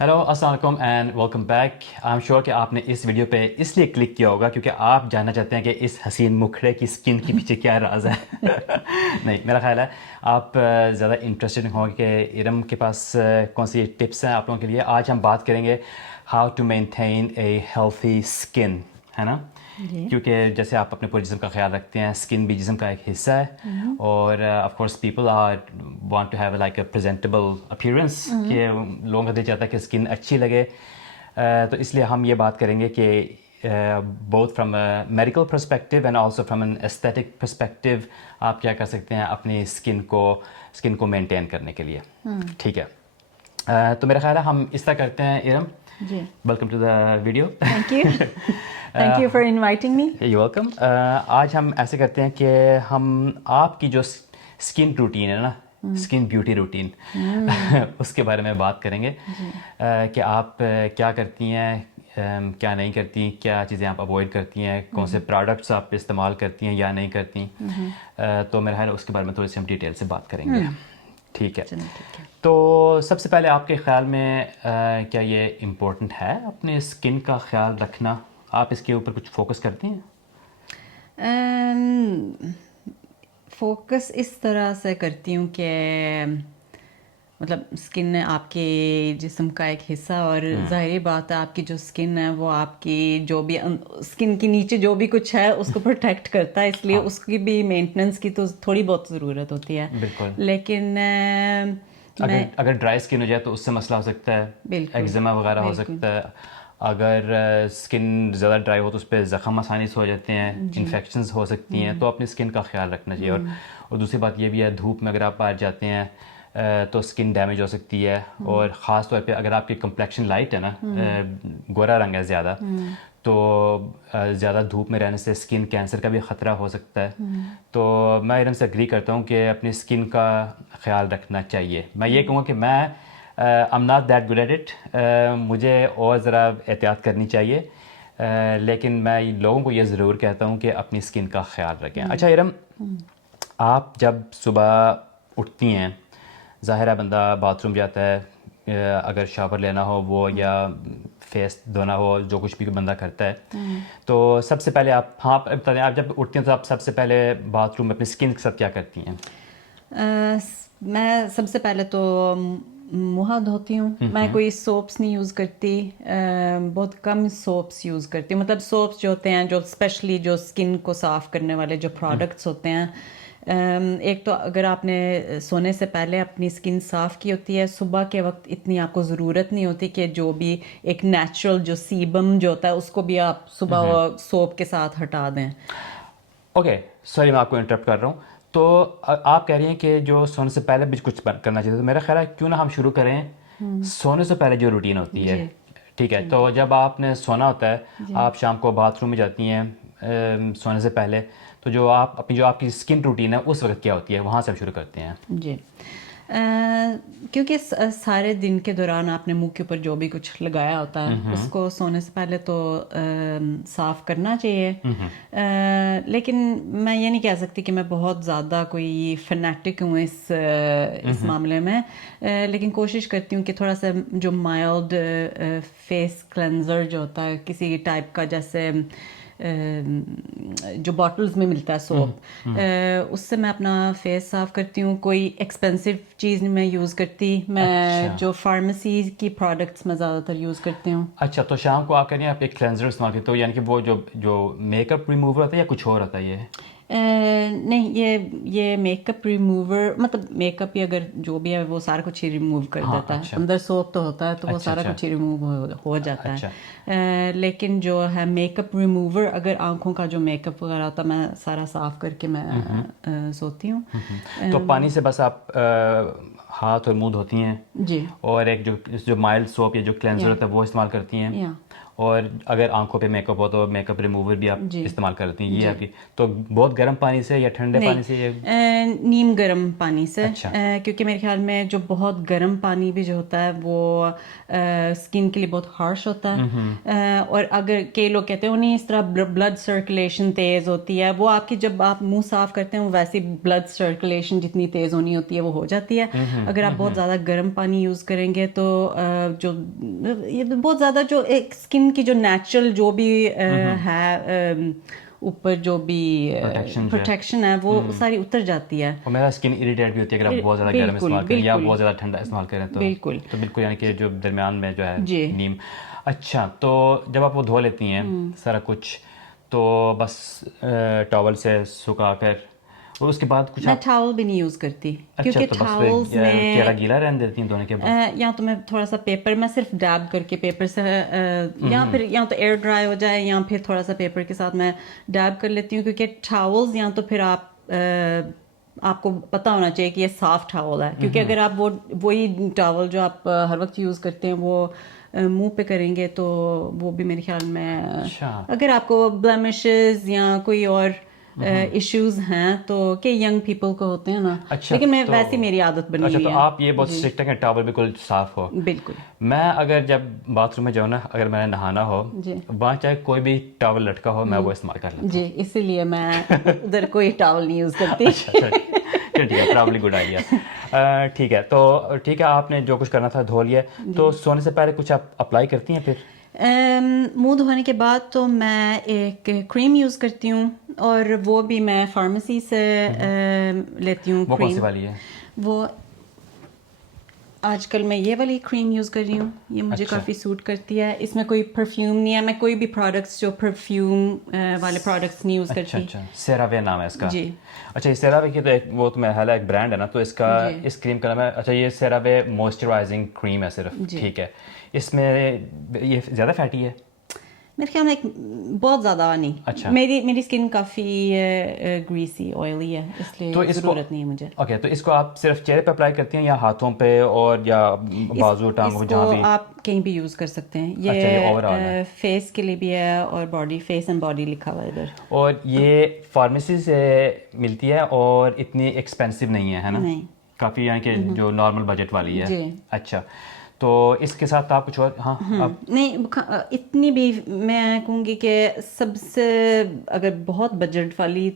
Hello السلام علیکم and welcome back. I am sure کہ آپ نے اس ویڈیو پہ اس لیے کلک کیا ہوگا کیونکہ آپ جاننا چاہتے ہیں کہ اس حسین مکھڑے کی اسکن کے پیچھے کیا راز ہے. نہیں، میرا خیال ہے آپ زیادہ انٹرسٹڈ ہوں گے کہ ارم کے پاس کون سی ٹپس ہیں آپ لوگوں کے لیے. آج ہم بات کریں گے how to maintain a healthy skin, ہے نا؟ کیونکہ جیسے آپ اپنے پورے جسم کا خیال رکھتے ہیں، اسکن بھی جسم کا ایک حصہ ہے، اور of course people are want to have like a presentable appearance, کہ لوگوں کا دل چاہتا ہے کہ اسکن اچھی لگے. تو اس لیے ہم یہ بات کریں گے کہ both from a medical perspective and also from an aesthetic perspective آپ کیا کر سکتے ہیں اپنی اسکن کو مینٹین کرنے کے لیے. ٹھیک ہے، تو میرا خیال ہے ہم اس طرح کرتے ہیں. ارم، جی، welcome to the video. Thank you for inviting me. You welcome. آج ہم ایسے کرتے ہیں کہ ہم آپ کی جو اسکن روٹین ہے نا، اسکن بیوٹی روٹین، اس کے بارے میں بات کریں گے کہ آپ کیا کرتی ہیں، کیا نہیں کرتی، کیا چیزیں آپ اوائڈ کرتی ہیں، کون سے پروڈکٹس آپ استعمال کرتی ہیں یا نہیں کرتی. تو میرا خیال ہے اس کے بارے میں تھوڑی سی ہم ڈیٹیل سے بات کریں گے. ٹھیک ہے، تو سب سے پہلے آپ کے خیال میں کیا یہ امپورٹنٹ ہے اپنے اسکن کا خیال رکھنا؟ آپ اس کے اوپر کچھ فوکس کرتی ہیں؟ فوکس اس طرح سے کرتی ہوں کہ مطلب اسکن آپ کے جسم کا ایک حصہ، اور ظاہری بات ہے آپ کی جو اسکن ہے وہ آپ کی جو بھی اسکن کے نیچے جو بھی کچھ ہے اس کو پروٹیکٹ کرتا ہے، اس لیے اس کی بھی مینٹیننس کی تو تھوڑی بہت ضرورت ہوتی ہے. بالکل. لیکن اگر ڈرائی اسکن ہو جائے تو اس سے مسئلہ ہو سکتا ہے، ایگزیما وغیرہ ہو سکتا ہے. اگر اسکن زیادہ ڈرائی ہو تو اس پہ زخم آسانی سے ہو جاتے ہیں، انفیکشنز ہو سکتی ہیں. تو اپنی اسکن کا خیال رکھنا چاہیے. اور دوسری بات یہ بھی ہے، دھوپ میں اگر آپ باہر جاتے ہیں تو اسکن ڈیمیج ہو سکتی ہے. اور خاص طور پہ اگر آپ کی کمپلیکشن لائٹ ہے نا، گورا رنگ ہے زیادہ، تو زیادہ دھوپ میں رہنے سے اسکن کینسر کا بھی خطرہ ہو سکتا ہے. تو میں ارم سے اگری کرتا ہوں کہ اپنی اسکن کا خیال رکھنا چاہیے. میں یہ کہوں گا کہ میں I'm not that good at it، مجھے اور ذرا احتیاط کرنی چاہیے. لیکن میں لوگوں کو یہ ضرور کہتا ہوں کہ اپنی اسکن کا خیال رکھیں. اچھا ارم، آپ جب صبح اٹھتی ہیں، ظاہر ہے بندہ باتھ روم جاتا ہے، اگر شاور لینا ہو وہ، یا فیس دھونا ہو، جو کچھ بھی بندہ کرتا ہے، تو سب سے پہلے آپ بتائیں، آپ جب اٹھتی ہیں تو آپ سب سے پہلے باتھ روم میں اپنی اسکن کے ساتھ کیا کرتی ہیں؟ میں سب سے پہلے تو منہ دھوتی ہوں. میں کوئی سوپس نہیں یوز کرتی، بہت کم سوپس یوز کرتی ہوں. مطلب سوپس جو ہوتے ہیں جو اسپیشلی جو اسکن کو صاف کرنے والے جو پروڈکٹس ہوتے ہیں، ایک تو اگر آپ نے سونے سے پہلے اپنی اسکن صاف کی ہوتی ہے، صبح کے وقت اتنی آپ کو ضرورت نہیں ہوتی کہ جو بھی ایک نیچرل جو سیبم جو ہوتا ہے اس کو بھی آپ صبح سوپ کے ساتھ ہٹا دیں. اوکے، سوری میں آپ کو انٹرپٹ کر رہا ہوں. تو آپ کہہ رہی ہیں کہ جو سونے سے پہلے بھی کچھ کرنا چاہیے. تو میرا خیال ہے کیوں نہ ہم شروع کریں سونے سے پہلے جو روٹین ہوتی ہے. ٹھیک ہے، تو جب آپ نے سونا ہوتا ہے، آپ شام کو باتھ روم میں جاتی ہیں سونے سے پہلے، تو جو آپ کی اسکن روٹین ہے اس وقت کیا ہوتی ہے، وہاں سے ہم شروع کرتے ہیں. جی، کیونکہ سارے دن کے دوران آپ نے منہ کے اوپر جو بھی کچھ لگایا ہوتا ہے اس کو سونے سے پہلے تو صاف کرنا چاہیے. لیکن میں یہ نہیں کہہ سکتی کہ میں بہت زیادہ کوئی فنیٹک ہوں اس معاملے میں، لیکن کوشش کرتی ہوں کہ تھوڑا سا جو مائلڈ فیس کلینزر جو ہوتا ہے کسی ٹائپ کا، جیسے جو باٹلز میں ملتا ہے سوپ، اس سے میں اپنا فیس صاف کرتی ہوں. کوئی ایکسپینسو چیز میں یوز کرتی، میں جو فارمیسی کی پروڈکٹس میں زیادہ تر یوز کرتی ہوں. اچھا، تو شام کو آپ کہہ رہی ہیں آپ ایک کلینزر استعمال کرتے ہو، یعنی کہ وہ جو میک اپ ریموور ہوتا ہے یا کچھ اور ہوتا ہے؟ یہ نہیں، یہ میک اپ ریموور، مطلب میک اپ ہی اگر جو بھی ہے وہ سارا کچھ ہی ریموو کر دیتا ہے. اندر سوپ تو ہوتا ہے تو وہ سارا کچھ ہی ریموو ہو جاتا ہے. لیکن جو ہے میک اپ ریموور، اگر آنکھوں کا جو میک اپ وغیرہ ہوتا ہے میں سارا صاف کر کے میں سوتی ہوں. تو پانی سے بس آپ ہاتھ اور منہ دھوتی ہیں، جی، اور ایک جو مائلڈ سوپ یا جو کلینزر ہوتا ہے وہ استعمال کرتی ہیں، اور اگر آنکھوں پہ میک اپ ہو تو میک اپ ریموور بھی آپ استعمال کرتی ہیں. یہ آپ کی تو بہت گرم پانی سے یا ٹھنڈے پانی سے؟ نیم گرم پانی سے، کیونکہ میرے خیال میں جو بہت گرم پانی بھی جو ہوتا ہے وہ اسکن کے لیے بہت ہارش ہوتا ہے. اور اگر کئی لوگ کہتے ہیں نہیں اس طرح بلڈ سرکولیشن تیز ہوتی ہے، وہ آپ کی جب آپ منہ صاف کرتے ہیں ویسی بلڈ سرکولیشن جتنی تیز ہونی ہوتی ہے وہ ہو جاتی ہے. اگر آپ بہت زیادہ گرم پانی یوز کریں گے تو جو بہت زیادہ جو ایک اسکن کی جو نیچرل جو بھی ہے اوپر جو بھی پروٹیکشن ہے وہ ساری اتر جاتی ہے. اور میرا اسکن اریٹیٹ بھی ہوتی ہے اگر آپ بہت زیادہ گرم استعمال کریں یا بہت زیادہ ٹھنڈا استعمال کریں تو بالکل یعنی کہ جو درمیان میں جو ہے نیم. اچھا تو جب آپ وہ دھو لیتی ہیں سارا کچھ تو بس ٹاول سے سکھا کر اور اس کے بعد کچھ میں ٹاول بھی نہیں یوز کرتی کیونکہ ٹاولز میں چہرہ گیلا رہنے دیتی ہیں دھونے کے بعد, یا تو میں تھوڑا سا پیپر میں صرف ڈیب کر کے پیپر سے یا تو ایئر ڈرائی ہو جائے یا پھر تھوڑا سا پیپر کے ساتھ میں ڈیب کر لیتی ہوں, کیونکہ ٹاولز یا تو پھر آپ کو پتہ ہونا چاہیے کہ یہ صاف ٹاول ہے, کیونکہ اگر آپ وہی ٹاول جو آپ ہر وقت یوز کرتے ہیں وہ منہ پہ کریں گے تو وہ بھی میرے خیال میں اگر آپ کو بلیمشز یا کوئی اور ایشوز ہیں تو کہ ینگ پیپل کو ہوتے ہیں نا, لیکن میں ویسی میری عادت بنی ہوئی ہے. تو آپ یہ بہت اسٹرکٹ ہے کہ ٹاول بالکل صاف ہو. بالکل. میں اگر جب باتھ روم میں جاؤں نا, اگر میں نے نہانا ہو وہاں چاہے کوئی بھی ٹاول لٹکا ہو میں وہ استعمال کر لیتا ہوں. جی اسی لیے میں ادھر کوئی ٹاول نہیں یوز کرتی. ٹھیک ہے, پرابلی گڈ آئیڈیا. ٹھیک ہے تو ٹھیک ہے, آپ نے جو کچھ کرنا تھا دھو لیا, تو سونے سے پہلے کچھ آپ اپلائی کرتی ہیں پھر؟ منہ دھونے کے بعد تو میں ایک کریم یوز کرتی ہوں, اور وہ بھی میں فارمیسی سے لیتی ہوں. وہ کون سی والی ہے؟ وہ آج کل میں یہ والی کریم یوز کر رہی ہوں, یہ مجھے کافی سوٹ کرتی ہے. اس میں کوئی پرفیوم نہیں ہے, میں کوئی بھی پروڈکٹس جو پرفیوم والے پروڈکٹس نہیں یوز کرتی. اچھا, سیراوے نام ہے اس کا. جی اچھا, یہ سیراوے کی تو وہ تو میرا خیال ہے ایک برانڈ ہے نا, تو اس کا اس کریم کا نام ہے, اچھا یہ سیراوے موئسچرائزنگ کریم ہے صرف. ٹھیک ہے, اس میں یہ زیادہ فیٹی ہے میرے خیال میں بہت زیادہ نہیں. اچھا, میری اسکن کافی گریسی آئلی ہے, اس لیے ضرورت نہیں ہے مجھے. اوکے, تو اس کو آپ صرف چہرے پہ اپلائی کرتی ہیں یا ہاتھوں پہ اور یا بازو ٹانگوں جہاں بھی؟ آپ کہیں بھی یوز کر سکتے ہیں. یہ فیس کے لیے بھی ہے اور باڈی, فیس اینڈ باڈی لکھا ہوا ہے ادھر. اور یہ فارمیسی سے ملتی ہے اور اتنی ایکسپینسو نہیں ہے نا؟ نہیں, کافی یعنی کہ جو نارمل بجٹ والی ہے. جی. اچھا, تو اس کے ساتھ آپ کچھ اور؟ ہاں نہیں, اتنی بھی میں کہوں گی کہ سب سے اگر بہت بجٹ والی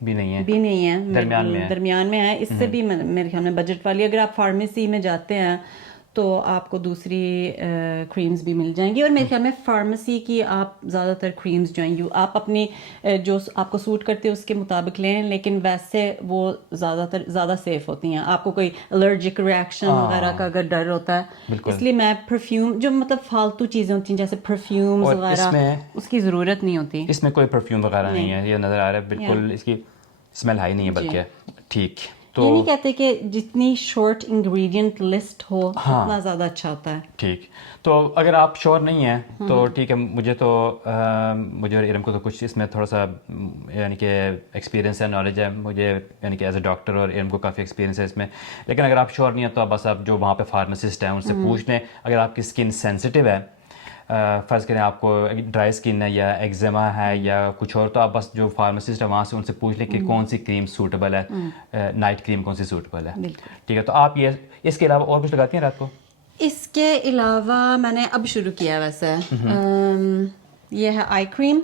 بھی نہیں ہے, درمیان میں ہے. اس سے بھی میرے خیال میں بجٹ والی, اگر آپ فارمیسی میں جاتے ہیں تو آپ کو دوسری کریمز بھی مل جائیں گی. اور میرے خیال میں فارمیسی کی آپ زیادہ تر کریمز جو ہیں آپ اپنی جو آپ کو سوٹ کرتے ہیں اس کے مطابق لیں, لیکن ویسے وہ زیادہ سیف ہوتی ہیں. آپ کو کوئی الرجک ریئیکشن وغیرہ کا اگر ڈر ہوتا ہے, اس لیے میں پرفیوم جو مطلب فالتو چیزیں ہوتی ہیں جیسے پرفیومز وغیرہ, اس کی ضرورت نہیں ہوتی. اس میں کوئی پرفیوم وغیرہ نہیں ہے, یہ نظر آ رہا ہے بالکل, اس کی اسمیل ہائی نہیں ہے بلکہ. ٹھیک, تو یہ نہیں کہتے کہ جتنی شارٹ انگریڈینٹ لسٹ ہو اتنا زیادہ اچھا ہوتا ہے. ٹھیک, تو اگر آپ شور نہیں ہیں تو ٹھیک ہے, مجھے اور ارم کو تو کچھ اس میں تھوڑا سا یعنی کہ ایکسپیرینس ہے, نالج ہے مجھے, یعنی کہ ایز اے ڈاکٹر, اور ارم کو کافی ایکسپیرینس ہے اس میں. لیکن اگر آپ شور نہیں ہیں تو بس آپ جو وہاں پہ فارماسسٹ ہیں ان سے پوچھ لیں. اگر آپ کی اسکن سینسٹیو ہے, فرض کریں آپ کو ڈرائی اسکن ہے یا ایگزیما ہے یا کچھ اور, تو آپ بس جو فارماسسٹ ہے وہاں سے ان سے پوچھ لیں کہ کون سی کریم سوٹیبل ہے, نائٹ کریم کون سی سوٹیبل ہے. ٹھیک ہے, تو آپ یہ اس کے علاوہ اور کچھ لگاتی ہیں رات کو؟ اس کے علاوہ میں نے اب شروع کیا ویسے, یہ ہے آئی کریم,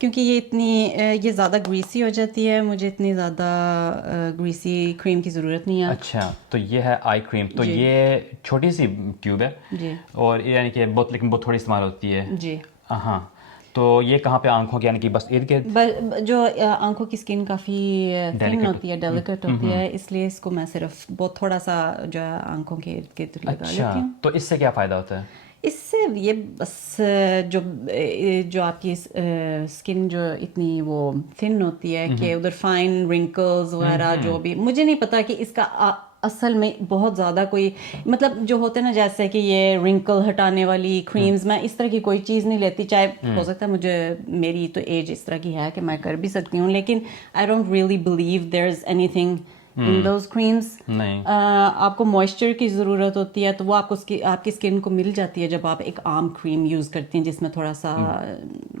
کیونکہ یہ زیادہ گریسی ہو جاتی ہے, مجھے اتنی زیادہ گریسی کریم کی ضرورت نہیں ہے. اچھا, تو یہ ہے آئی کریم, تو یہ چھوٹی سی ٹیوب ہے جی, اور یعنی کہ بہت, لیکن بہت تھوڑی استعمال ہوتی ہے. جی ہاں, تو یہ کہاں پہ آنکھوں کے یعنی کہ بس ارد گرد؟ جو آنکھوں کی اسکن کافی تھن ہوتی ہے, ڈیلیکیٹ ہوتی ہے, اس لیے اس کو میں صرف بہت تھوڑا سا جو ہے آنکھوں کے ارد گرد لگا لیتی ہوں. تو اس سے کیا فائدہ ہوتا ہے؟ اس سے یہ بس جو آپ کی اسکن جو اتنی وہ تھن ہوتی ہے کہ ادھر فائن رنکلز وغیرہ جو بھی, مجھے نہیں پتا کہ اس کا اصل میں بہت زیادہ کوئی مطلب جو ہوتے ہیں نا, جیسے کہ یہ رنکل ہٹانے والی کریمز, میں اس طرح کی کوئی چیز نہیں لیتی. چاہے ہو سکتا ہے مجھے, میری تو ایج اس طرح کی ہے کہ میں کر بھی سکتی ہوں, لیکن I don't really believe there is any thing in those creams. آپ کو موئسچر کی ضرورت ہوتی ہے, تو وہ آپ کی اسکن کو مل جاتی ہے جب آپ ایک عام کریم یوز کرتی ہیں جس میں تھوڑا سا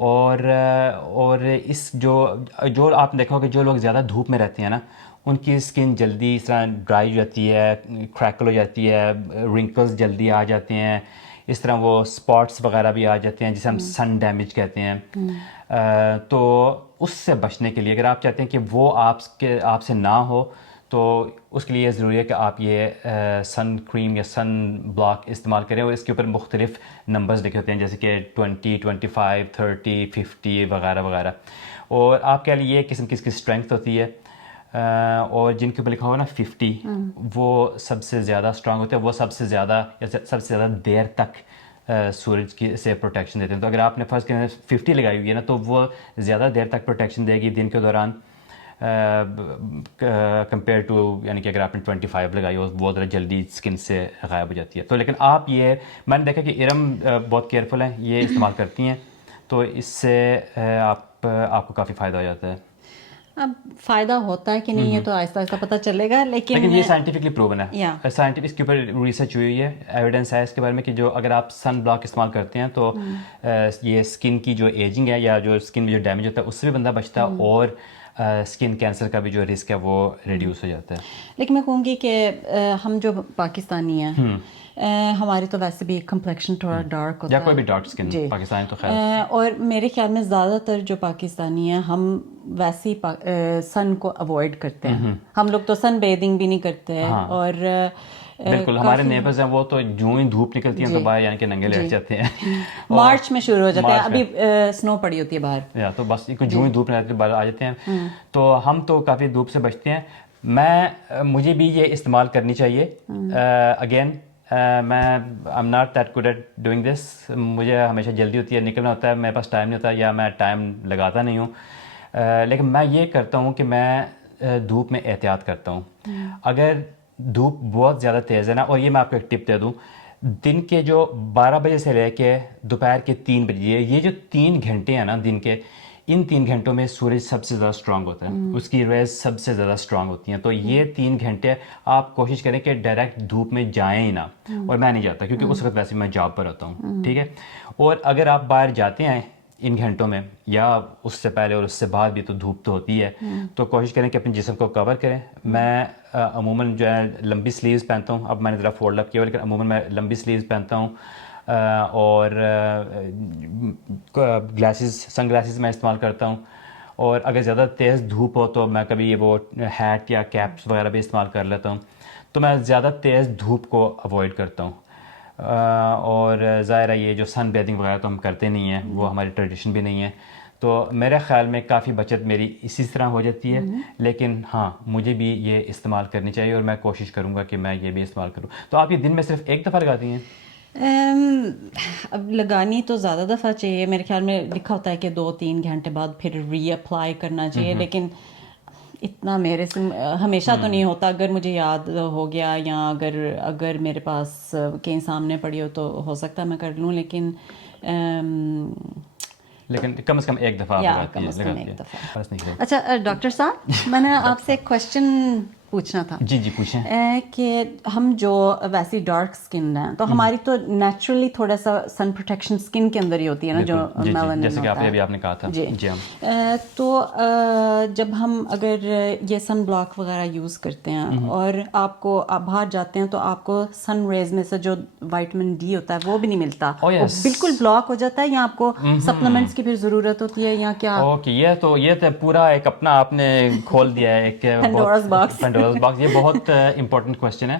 اور اس جو آپ دیکھو کہ جو لوگ زیادہ دھوپ میں رہتے ہیں نا ان کی اسکن جلدی اس طرح ڈرائی ہو جاتی ہے, کریکل ہو جاتی ہے, رنکلز جلدی آ جاتے ہیں, اس طرح وہ اسپاٹس وغیرہ بھی آ جاتے ہیں جسے ہم سن ڈیمیج کہتے ہیں. تو اس سے بچنے کے لیے اگر آپ چاہتے ہیں کہ وہ آپ سے نہ ہو تو اس کے لیے یہ ضروری ہے کہ آپ یہ سن کریم یا سن بلاک استعمال کریں, اور اس کے اوپر مختلف نمبرز لکھے ہوتے ہیں جیسے کہ 20, 25, 30, 50 وغیرہ وغیرہ, اور آپ کہہ لیے یہ قسم کی اس کی اسٹرینتھ ہوتی ہے. اور جن کے اوپر لکھا ہوا نا 50 وہ سب سے زیادہ اسٹرانگ ہوتے ہیں, وہ سب سے زیادہ دیر تک سورج کی سے پروٹیکشن دیتے ہیں. تو اگر آپ نے فرض کے 50 لگائی ہوئی ہے نا تو وہ زیادہ دیر تک پروٹیکشن دے گی دن کے دوران کمپیئر ٹو, یعنی کہ اگر آپ نے 25 لگائی ہو وہ ذرا جلدی اسکن سے غائب ہو جاتی ہے. تو لیکن آپ یہ میں نے دیکھا کہ ارم بہت کیئرفل ہیں, یہ استعمال کرتی ہیں, تو اس سے آپ کو کافی فائدہ ہو جاتا ہے. اب فائدہ ہوتا ہے کہ نہیں یہ تو آہستہ آہستہ پتہ چلے گا, لیکن یہ سائنٹیفکلی پروون ہے, سائنٹیفک اس کے اوپر ریسرچ ہوئی ہے, ایویڈنس ہے اس کے بارے میں کہ جو اگر آپ سن بلاک استعمال کرتے ہیں تو یہ اسکن کی جو ایجنگ ہے یا جو اسکن میں جو ڈیمیج ہوتا ہے اس سے بھی بندہ بچتا ہے, اور اسکن کینسر کا بھی جو رسک ہے وہ ریڈیوس ہو جاتا ہے. لیکن میں کہوں گی کہ ہم جو پاکستانی ہیں ہماری تو ویسے بھی کمپلیکشن تھوڑا ڈارک ہوتا ہے, یا کوئی بھی ڈارک اسکن پاکستانی تو خیر, اور میرے خیال میں زیادہ تر جو پاکستانی ہیں ہم ویسے ہی سن کو اوائڈ کرتے ہیں. ہم لوگ تو سن بیدنگ بھی نہیں کرتے, اور بالکل ہمارے نیبرز ہیں وہ تو جو ہی دھوپ نکلتی ہیں تو باہر یعنی کہ ننگے لیٹ جاتے ہیں, مارچ میں شروع ہو جاتے ہیں, ابھی سنو پڑی ہوتی ہے باہر, یا تو بس جو ہی دھوپ نکلتی ہے باہر آ جاتے ہیں. تو ہم تو کافی دھوپ سے بچتے ہیں. مجھے بھی یہ استعمال کرنی چاہیے. اگین میں I am not that good at doing this, مجھے ہمیشہ جلدی ہوتی ہے, نکلنا ہوتا ہے, میرے پاس ٹائم نہیں ہوتا یا میں ٹائم لگاتا نہیں ہوں. لیکن میں یہ کرتا ہوں کہ میں دھوپ میں احتیاط کرتا ہوں. اگر دھوپ بہت زیادہ تیز ہے نا, اور یہ میں آپ کو ایک ٹپ دے دوں, دن کے جو 12 بجے سے لے کے دوپہر کے 3 بجے, یہ جو 3 گھنٹے ہیں نا دن کے, ان 3 گھنٹوں میں سورج سب سے زیادہ اسٹرانگ ہوتا ہے, اس کی ریز سب سے زیادہ اسٹرانگ ہوتی ہیں. تو یہ 3 گھنٹے آپ کوشش کریں کہ ڈائریکٹ دھوپ میں جائیں ہی نہ, اور میں نہیں جاتا کیونکہ اس وقت ویسے میں جاب پر ہوتا ہوں, ٹھیک ہے. اور اگر آپ باہر جاتے ہیں ان گھنٹوں میں یا اس سے پہلے اور اس سے بعد بھی تو دھوپ تو ہوتی ہے, تو کوشش کریں کہ اپنے جسم کو کور کریں. میں عموماً جو ہے لمبی سلیوز پہنتا ہوں, اب میں نے ذرا فولڈ اپ کیا لیکن عموماً میں لمبی سلیوز پہنتا ہوں, اور سن گلاسز میں استعمال کرتا ہوں. اور اگر زیادہ تیز دھوپ ہو تو میں کبھی وہ ہیٹ یا کیپس وغیرہ بھی استعمال کر لیتا ہوں. تو میں زیادہ تیز دھوپ کو اوائڈ کرتا ہوں. اور ظاہر ہے یہ جو سن بیدنگ وغیرہ تو ہم کرتے نہیں ہیں, وہ ہماری ٹریڈیشن بھی نہیں ہے, تو میرے خیال میں کافی بچت میری اسی طرح ہو جاتی ہے. لیکن ہاں مجھے بھی یہ استعمال کرنی چاہیے, اور میں کوشش کروں گا کہ میں یہ بھی استعمال کروں. تو آپ یہ دن میں صرف ایک دفعہ لگاتی ہیں؟ اب لگانی تو زیادہ دفعہ چاہیے, میرے خیال میں لکھا ہوتا ہے کہ 2-3 گھنٹے بعد پھر ری اپلائی کرنا چاہیے, لیکن اتنا میرے سے ہمیشہ تو نہیں ہوتا. اگر مجھے یاد ہو گیا یا اگر میرے پاس کہیں سامنے پڑی ہو تو ہو سکتا ہے میں کر لوں, لیکن کم از کم ایک دفعہ. اچھا ڈاکٹر صاحب, میں نے آپ سے ایک کوشچن پوچھنا تھا. جی پوچھیں. کہ ہم جو ویسی ڈارک اسکن ہیں تو ہماری تو نیچرلی تھوڑا سا سن پروٹیکشن اسکن کے اندر ہی ہوتی ہے نا, جو میلانن جیسے کہ آپ نے کہا تھا. جی تو جب ہم اگر یہ سن بلاک وغیرہ یوز کرتے ہیں اور آپ باہر جاتے ہیں تو آپ کو سن ریز میں سے جو وائٹامن ڈی ہوتا ہے وہ بھی نہیں ملتا, وہ بالکل بلاک ہو جاتا ہے, یا آپ کو سپلیمنٹس کی بھی ضرورت ہوتی ہے یا کیا؟ اوکے, یہ تو پورا ایک اپنا آپ نے کھول دیا ہے ایک پینڈوراز باکس. یہ بہت امپورٹنٹ کوشچن ہے.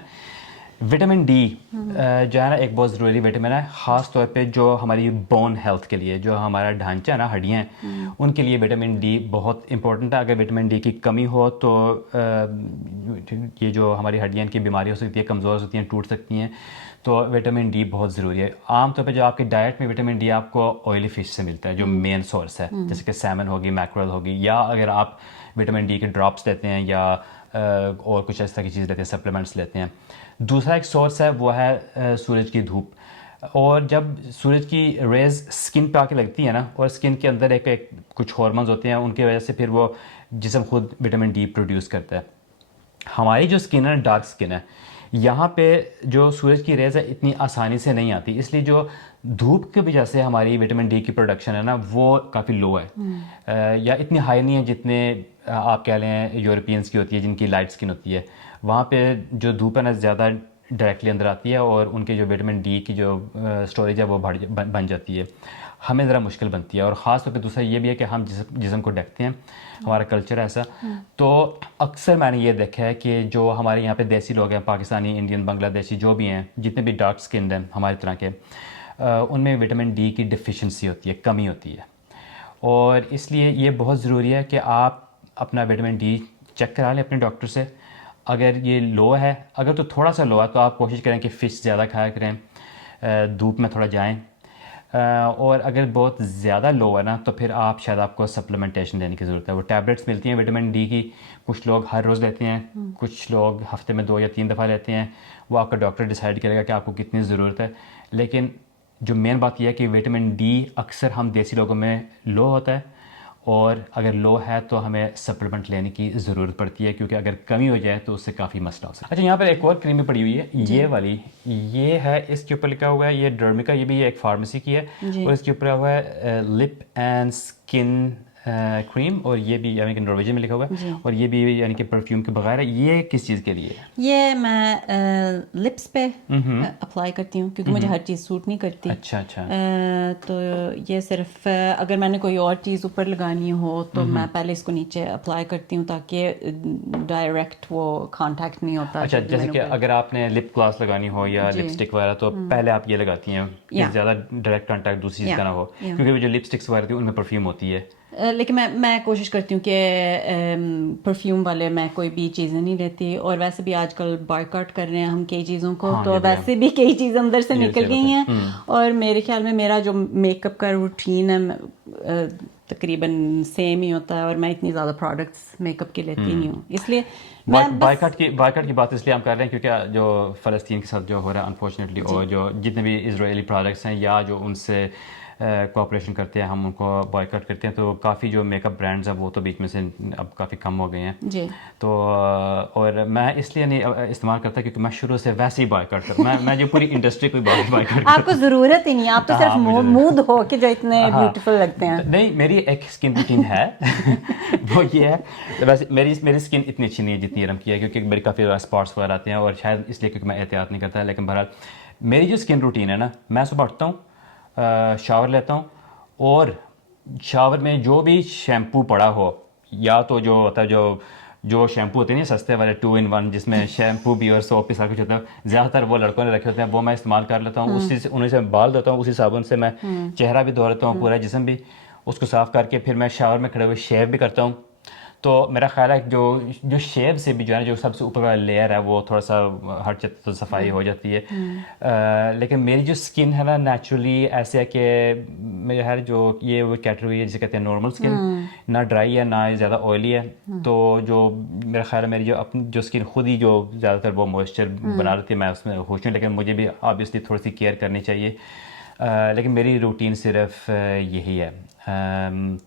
وٹامن ڈی جو ہے نا ایک بہت ضروری وٹامن ہے, خاص طور پہ جو ہماری بون ہیلتھ کے لیے, جو ہمارا ڈھانچہ ہے نا, ہڈیاں ہیں, ان کے لیے وٹامن ڈی بہت امپورٹنٹ ہے. اگر وٹامن ڈی کی کمی ہو تو یہ جو ہماری ہڈیاں کی بیماری ہو سکتی ہے, کمزور ہو سکتی ہیں, ٹوٹ سکتی ہیں. تو وٹامن ڈی بہت ضروری ہے. عام طور پہ جو آپ کی ڈائٹ میں وٹامن ڈی آپ کو آئلی فش سے ملتا ہے, جو مین سورس ہے, جیسے کہ سیمن ہوگی, میکرل ہوگی, یا اگر آپ وٹامن ڈی کے ڈراپس لیتے ہیں یا اور کچھ اس طرح کی چیز لیتے ہیں, سپلیمنٹس لیتے ہیں. دوسرا ایک سورس ہے وہ ہے سورج کی دھوپ. اور جب سورج کی ریز اسکن پہ آ کے لگتی ہیں نا, اور اسکن کے اندر ایک کچھ ہارمونز ہوتے ہیں, ان کی وجہ سے پھر وہ جسم خود وٹامن ڈی پروڈیوس کرتا ہے. ہماری جو اسکن ہے ڈارک اسکن ہے, یہاں پہ جو سورج کی ریز ہے اتنی آسانی سے نہیں آتی, اس لیے جو دھوپ کی وجہ سے ہماری وٹامن ڈی کی پروڈکشن ہے نا وہ کافی لو ہے, یا اتنی ہائی نہیں ہے جتنے آپ کہہ لیں یورپینس کی ہوتی ہے جن کی لائٹ اسکن ہوتی ہے. وہاں پہ جو دھوپ ہے نا زیادہ ڈائریکٹلی اندر آتی ہے اور ان کے جو وٹامن ڈی کی جو اسٹوریج ہے وہ بن جاتی ہے, ہمیں ذرا مشکل بنتی ہے. اور خاص طور پہ دوسرا یہ بھی ہے کہ ہم جسم کو ڈھکتے ہیں, ہمارا کلچر ہے ایسا. تو اکثر میں نے یہ دیکھا ہے کہ جو ہمارے یہاں پہ دیسی لوگ ہیں, پاکستانی, انڈین, بنگلہ دیشی جو بھی ہیں, جتنے بھی ڈارک اسکنڈ ہیں ہماری طرح کے, ان میں وٹامن ڈی کی ڈیفیشنسی ہوتی ہے, کمی ہوتی ہے. اور اس لیے یہ بہت ضروری ہے کہ آپ اپنا وٹامن ڈی چیک کرا لیں اپنے ڈاکٹر سے. اگر یہ لو ہے, اگر تو تھوڑا سا لو ہے تو آپ کوشش کریں کہ فش زیادہ کھایا کریں, دھوپ میں تھوڑا جائیں. اور اگر بہت زیادہ لو ہے نا تو پھر شاید آپ کو سپلیمنٹیشن دینے کی ضرورت ہے. وہ ٹیبلٹس ملتی ہیں وٹامن ڈی کی, کچھ لوگ ہر روز لیتے ہیں, کچھ لوگ ہفتے میں 2 یا 3 دفعہ لیتے ہیں. وہ آپ کا ڈاکٹر ڈیسائیڈ کرے گا کہ آپ کو کتنی ضرورت ہے. لیکن جو مین بات یہ ہے کہ وٹامن ڈی اکثر ہم دیسی لوگوں میں لو ہوتا ہے, اور اگر لو ہے تو ہمیں سپلیمنٹ لینے کی ضرورت پڑتی ہے, کیونکہ اگر کمی ہو جائے تو اس سے کافی مسئلہ ہو سکتا ہے. اچھا, یہاں پر ایک اور کریم بھی پڑی ہوئی ہے, یہ والی, یہ ہے, اس کے اوپر لکھا ہوا ہے, یہ ڈرمیکا, یہ بھی ایک فارمیسی کی ہے, اور اس کے اوپر ہوا ہے لپ اینڈ اسکن کریم, اور یہ بھی یعنی کہ نارویجن میں لکھا ہوا ہے, اور یہ بھی یعنی کہ پرفیوم کے بغیر ہے. یہ کس چیز کے لیے ہے؟ یہ میں لپس پہ اپلائی کرتی ہوں کیونکہ مجھے ہر چیز سوٹ نہیں کرتی. اچھا اچھا. تو یہ صرف اگر میں نے کوئی اور چیز اوپر لگانی ہو تو میں پہلے اس کو نیچے اپلائی کرتی ہوں تاکہ ڈائریکٹ وہ کانٹیکٹ نہیں ہوتا. اچھا, جیسے کہ اگر آپ نے لپ گلاس لگانی ہو یا لپسٹک وغیرہ تو پہلے آپ یہ لگاتی ہیں کہ زیادہ ڈائریکٹ کانٹیکٹ دوسری چیز کا نہ ہو, کیونکہ جو لپسٹکس وغیرہ تھی ان میں پرفیوم ہوتی ہے. لیکن میں کوشش کرتی ہوں کہ پرفیوم والے میں کوئی بھی چیزیں نہیں لیتی, اور ویسے بھی آج کل بائیکاٹ کر رہے ہیں ہم کئی چیزوں کو, تو ویسے بھی کئی چیزیں اندر سے نکل گئی ہیں. اور میرے خیال میں میرا جو میک اپ کا روٹین ہے تقریباً سیم ہی ہوتا ہے, اور میں اتنی زیادہ پروڈکٹس میک اپ کے لیتی نہیں ہوں. اس لیے بائیکاٹ کی بات اس لیے ہم کر رہے ہیں کیونکہ جو فلسطین کے ساتھ جو ہو رہا ہے انفارچونیٹلی, اور جو جتنے بھی اسرائیلی پروڈکٹس ہیں یا جو ان سے کوآپریشن کرتے ہیں ہم ان کو بائیکاٹ کرتے ہیں, تو کافی جو میک اپ برانڈز ہیں وہ تو بیچ میں سے اب کافی کم ہو گئے ہیں. جی. تو اور میں اس لیے نہیں استعمال کرتا کیونکہ میں شروع سے ویسے ہی بائیکاٹ کرتا ہوں, میں جو پوری انڈسٹری کو بائیکاٹ. آپ کو ضرورت ہی نہیں, آپ تو صرف موڈ ہو کہ جو اتنے بیوٹیفل لگتے ہیں. نہیں, میری ایک اسکن روٹین ہے وہ یہ ہے, ویسے میری اسکن اتنی اچھی نہیں ہے جتنی ارم کی ہے, کیونکہ میری کافی اسپاٹس وغیرہ آتے ہیں, اور شاید اس لیے کیونکہ میں احتیاط نہیں کرتا. لیکن بہرحال میری جو اسکن روٹین ہے نا, میں صبح اٹھتا ہوں, شاور لیتا ہوں, اور شاور میں جو بھی شیمپو پڑا ہو, یا تو جو ہوتا ہے جو شیمپو ہوتے ہیں سستے والے 2 in 1 جس میں شیمپو بھی اور سوپ بھی سارا کچھ ہوتا ہے, زیادہ تر وہ لڑکوں نے رکھے ہوتے ہیں, وہ میں استعمال کر لیتا ہوں. اسی سے انہیں سے بال دھوتا ہوں, اسی صابن سے میں چہرہ بھی دھو لیتا ہوں, پورا جسم بھی, اس کو صاف کر کے پھر میں شاور میں کھڑے ہوئے شیو بھی کرتا ہوں. تو میرا خیال ہے جو شیو سے بھی جو ہے جو سب سے اوپر والا لیئر ہے وہ تھوڑا سا ہٹ جاتا ہے, تو صفائی ہو جاتی ہے. لیکن میری جو اسکن ہے نا نیچرلی ایسے ہے کہ میرے ہر جو یہ وہ کیٹیگری ہے جسے کہتے ہیں نارمل اسکن, نہ ڈرائی ہے نہ زیادہ آئلی ہے. تو جو میرا خیال ہے میری جو اپنی جو اسکن خود ہی جو زیادہ تر وہ موئسچر بنا لیتی ہے, میں اس میں خوش ہوں. لیکن مجھے بھی آبویسلی تھوڑی سی کیئر کرنی چاہیے. لیکن میری روٹین صرف یہی ہے.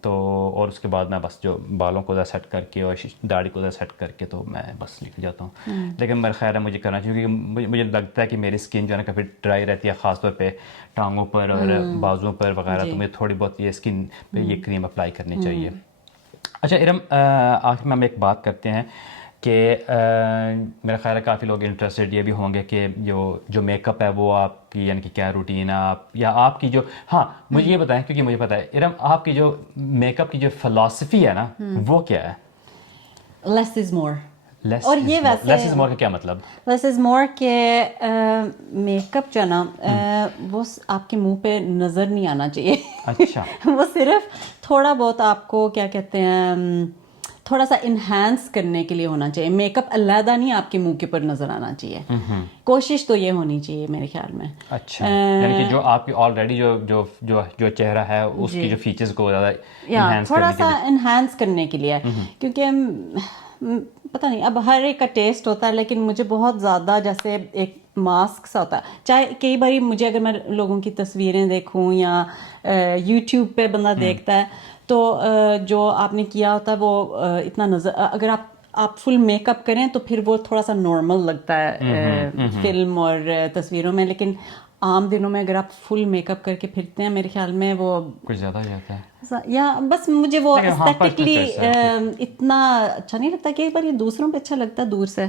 تو اور اس کے بعد میں بس جو بالوں کو ذرا سیٹ کر کے اور داڑھی کو ذرا سیٹ کر کے تو میں بس نکل جاتا ہوں. لیکن میرا خیال ہے مجھے کرنا چاہیے, کیونکہ مجھے لگتا ہے کہ میری اسکن جو ہے نا کافی ڈرائی رہتی ہے, خاص طور پہ ٹانگوں پر اور بازوؤں پر وغیرہ. تو مجھے تھوڑی بہت یہ اسکن پہ یہ کریم اپلائی کرنی چاہیے. اچھا ارم, آخر میں ہم ایک بات کرتے ہیں کہ میرا خیال ہے کافی لوگ انٹرسٹڈ یہ بھی ہوں گے کہ جو میک اپ ہے وہ آپ کی یعنی کہ کیا روٹین ہے یا آپ کی جو, ہاں مجھے یہ بتائیں کیونکہ مجھے پتہ ہے ارم آپ کی جو میک اپ کی جو فلاسفی ہے نا وہ کیا ہے؟ لیس از مور. اور یہ ویسے لیس از مور کا کیا مطلب؟ لیس از مور کہ میک اپ جو نا وہ آپ کے منہ پہ نظر نہیں آنا چاہیے. اچھا. وہ صرف تھوڑا بہت آپ کو کیا کہتے ہیں تھوڑا سا انہینس کرنے کے لیے ہونا چاہیے. میک اپ علیحدہ نہیں آپ کے منہ کے اوپر نظر آنا چاہیے. کوشش تو یہ ہونی چاہیے میرے خیال میں. اچھا, یعنی کہ جو آپ کی آلریڈی جو چہرہ ہے اس کی جو فیچرز کو زیادہ انہینس تھوڑا سا انہینس کرنے کے لیے. کیونکہ پتہ نہیں اب ہر ایک کا ٹیسٹ ہوتا ہے, لیکن مجھے بہت زیادہ جیسے ایک ماسک سا ہوتا ہے. چاہے کئی باری مجھے اگر میں لوگوں کی تصویریں دیکھوں یا یوٹیوب پہ بندہ دیکھتا ہے تو جو آپ نے کیا ہوتا ہے وہ اتنا نظر, اگر آپ آپ فل میک اپ کریں تو پھر وہ تھوڑا سا نارمل لگتا ہے فلم اور تصویروں میں, لیکن عام دنوں میں اگر آپ فل میک اپ کر کے پھرتے ہیں میرے خیال میں وہ کچھ زیادہ ہو جاتا ہے, یا بس مجھے وہ اسٹیٹکلی اتنا اچھا نہیں لگتا. کہ ایک بار یہ دوسروں پہ اچھا لگتا ہے دور سے.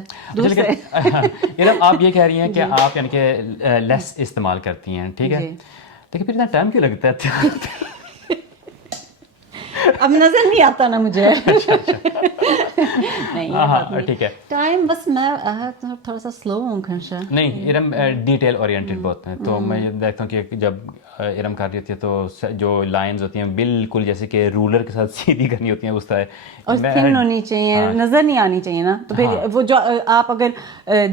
آپ یہ کہہ رہی ہیں کہ آپ یعنی کہ لیس استعمال کرتی ہیں, ٹھیک ہے, لیکن پھر اتنا ٹائم کیوں لگتا ہے؟ اب نظر نہیں آتا نا مجھے. نہیں ٹھیک ہے, ٹائم بس میں تھوڑا سا سلو ہوں خنشا. نہیں ارم ڈیٹیل اورینٹیڈ بہت ہیں, تو میں یہ دیکھتا ہوں کہ جب ارم کر رہی ہوتی ہے تو جو لائنز ہوتی ہیں بالکل جیسے کہ رولر کے ساتھ سیدھی کرنی ہوتی ہیں اس طرح, اور تھن ہونی چاہیے, نظر نہیں آنی چاہیے نا. تو پھر وہ جو آپ اگر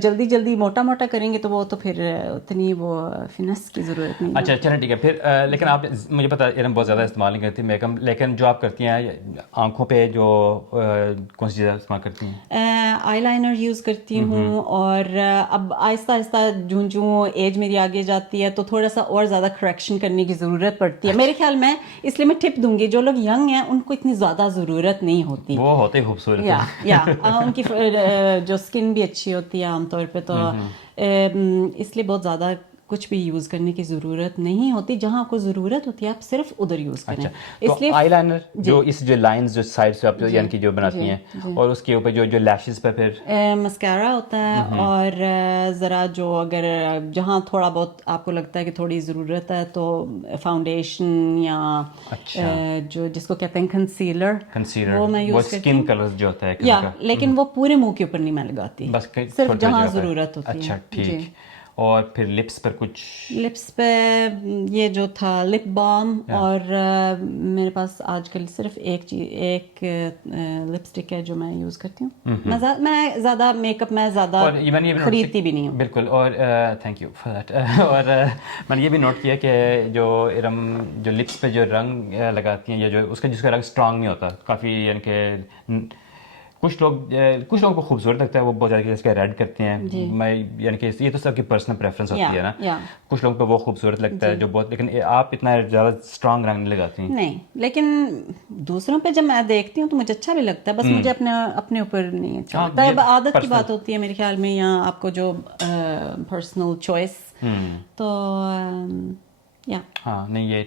جلدی جلدی موٹا موٹا کریں گے تو وہ تو پھر اتنی وہ فنس کی ضرورت نہیں. اچھا چلیں ٹھیک ہے پھر, لیکن آپ مجھے پتا ارم بہت زیادہ استعمال نہیں کرتی میک اپ, لیکن جو آپ کرتی ہیں آنکھوں پہ جو کون سی چیزیں استعمال کرتی ہیں؟ آئی لائنر یوز کرتی ہوں, اور اب آہستہ آہستہ جوں ایج میری آگے جاتی ہے تو تھوڑا سا اور زیادہ کریکشن کرنے کی ضرورت پڑتی ہے میرے خیال میں. اس لیے میں ٹپ دوں گی, جو لوگ ینگ ہیں ان کو اتنی زیادہ ضرورت نہیں ہوتی, وہ ہوتے ہی خوبصورت یا ان کی جو اسکن بھی اچھی ہوتی ہے عام طور پہ, تو اس لیے بہت زیادہ کچھ بھی یوز کرنے کی ضرورت نہیں ہوتی. جہاں آپ کو ضرورت ہوتی ہے آپ صرف ادھر یوز کریں. اس لیے آئی لائنر جو لائنز جو سائڈ سے آپ یعنی کہ جو بناتی ہیں, اور اس کے اوپر جو لیشز پہ پھر مسکارا ہوتا ہے, اور ذرا جو اگر جہاں تھوڑا بہت آپ کو لگتا ہے کہ تھوڑی ضرورت ہے تو فاؤنڈیشن یا جو جس کو کہتے ہیں کنسیلر وہ میں یوز کرتی ہوں. کلر جو ہوتا ہے یا لیکن وہ پورے منہ کے اوپر نہیں میں لگاتی, بس صرف جہاں ضرورت ہوتی ہے. اچھا ٹھیک. اور پھر لپس پر کچھ؟ لپس پہ یہ جو تھا لپ بام, اور میرے پاس آج کل صرف ایک لپسٹک ہے جو میں یوز کرتی ہوں. میں زیادہ میک اپ میں زیادہ خریدتی بھی نہیں ہوں. بالکل, اور تھینک یو فار دیٹ. اور میں نے یہ بھی نوٹ کیا کہ جو ارم جو لپس پہ جو رنگ لگاتی ہیں یا جو اس کا جس کا رنگ اسٹرانگ نہیں ہوتا کافی, یعنی کہ کچھ لوگوں کو خوبصورت لگتا ہے وہ بہت زیادہ اس کا ریڈ کرتے ہیں. میں یعنی کہ یہ تو سب کی پرسنل پریفرنس ہوتی ہے نا, کچھ لوگوں کو وہ خوبصورت لگتا ہے جو بہت, لیکن آپ اتنا زیادہ اسٹرانگ رنگ نہیں لگاتی. نہیں, لیکن دوسروں پہ جب میں دیکھتی ہوں تو مجھے اچھا بھی لگتا ہے, بس مجھے اپنے اوپر نہیں اچھا لگتا ہے. عادت کی بات ہوتی ہے میرے خیال میں, یا آپ کو جو پرسنل چوائس, تو ہاں نہیں یہ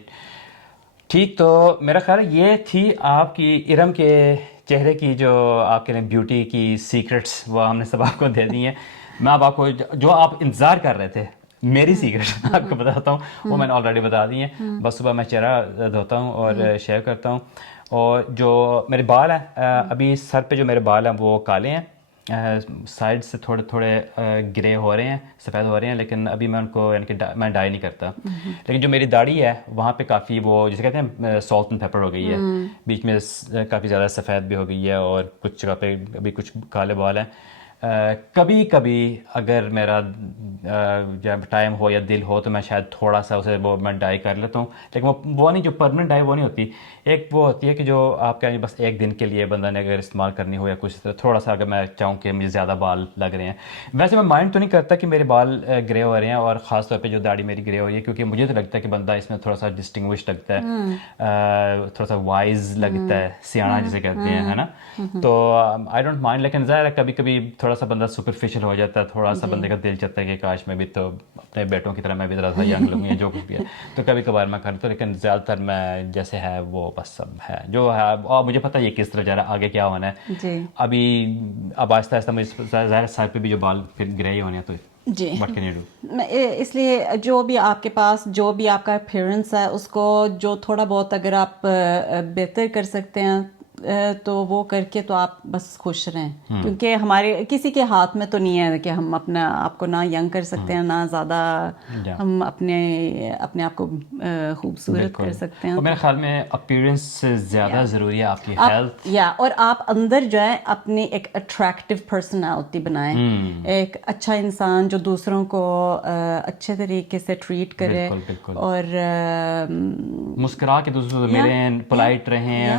ٹھیک. تو میرا خیال ہے یہ تھی آپ کی ارم کے چہرے کی جو آپ کے بیوٹی کی سیکرٹس, وہ ہم نے سب آپ کو دے دی ہیں. میں اب آپ کو جو آپ انتظار کر رہے تھے میری سیکرٹ آپ کو بتاتا ہوں, وہ میں نے آلریڈی بتا دی ہیں. بس صبح میں چہرہ دھوتا ہوں اور شیو کرتا ہوں, اور جو میرے بال ہیں ابھی سر پہ جو میرے بال ہیں وہ کالے ہیں, سائڈ سے تھوڑے تھوڑے گرے ہو رہے ہیں, سفید ہو رہے ہیں, لیکن ابھی میں ان کو یعنی کہ میں ڈائی نہیں کرتا. لیکن جو میری داڑھی ہے وہاں پہ کافی وہ جسے کہتے ہیں سالٹ اینڈ پیپر ہو گئی ہے, بیچ میں کافی زیادہ سفید بھی ہو گئی ہے, اور کچھ جگہ پہ ابھی کچھ کالے بال ہیں. کبھی کبھی اگر میرا جب ٹائم ہو یا دل ہو تو میں شاید تھوڑا سا اسے وہ میں ڈائی کر لیتا ہوں, لیکن وہ نہیں جو پرماننٹ ڈائی وہ نہیں ہوتی. ایک وہ ہوتی ہے کہ جو آپ کہیں بس ایک دن کے لیے بندہ نے اگر استعمال کرنی ہو یا کچھ طرح تھوڑا سا اگر میں چاہوں کہ مجھے زیادہ بال لگ رہے ہیں. ویسے میں مائنڈ تو نہیں کرتا کہ میرے بال گرے ہو رہے ہیں, اور خاص طور پہ جو داڑھی میری گرے ہو رہی ہے, کیونکہ مجھے تو لگتا ہے کہ بندہ اس میں تھوڑا سا ڈسٹنگوش لگتا ہے, تھوڑا سا وائز لگتا ہے, سیاح جسے کہتے ہیں, ہے نا. تو آئی ڈونٹ مائنڈ, لیکن ظاہر ہے کبھی کبھی تھوڑا سا بندہ سپرفیشل ہو جاتا ہے, تھوڑا سا بندے کا دل چاہتا ہے کہ کاش میں بھی تو اپنے بیٹوں کی طرح میں بھی ذرا سا ینگ لگوں یا جو کچھ بھی ہے, تو کبھی کبھار میں کرتا ہوں. لیکن زیادہ تر میں جیسے ہے وہ بس سب ہے جو ہے, اور مجھے پتہ ہے یہ کس طرح جا رہا ہے, آگے کیا ہونا ہے. ابھی اب آہستہ آہستہ مجھے ظاہر سائڈ پہ بھی جو بال پھر گرے ہی ہونے ہیں, تو جی وٹ کین یو ڈو. اس لیے جو بھی آپ کے پاس جو بھی آپ کا اپیرنس ہے اس کو جو تھوڑا بہت اگر آپ بہتر کر سکتے ہیں تو وہ کر کے تو آپ بس خوش رہیں, کیونکہ ہمارے کسی کے ہاتھ میں تو نہیں ہے کہ ہم اپنے آپ کو نہ ینگ کر سکتے ہیں, نہ زیادہ ہم اپنے آپ کو خوبصورت کر سکتے ہیں. میرے خیال میں اپیرنس سے زیادہ ضروری ہے آپ کی ہیلتھ, اور آپ اندر جو ہے اپنی ایک اٹریکٹیو پرسنالٹی بنائیں, ایک اچھا انسان جو دوسروں کو اچھے طریقے سے ٹریٹ کرے, اور مسکرا کے دوسروں سے ملیں, پولائٹ رہیں,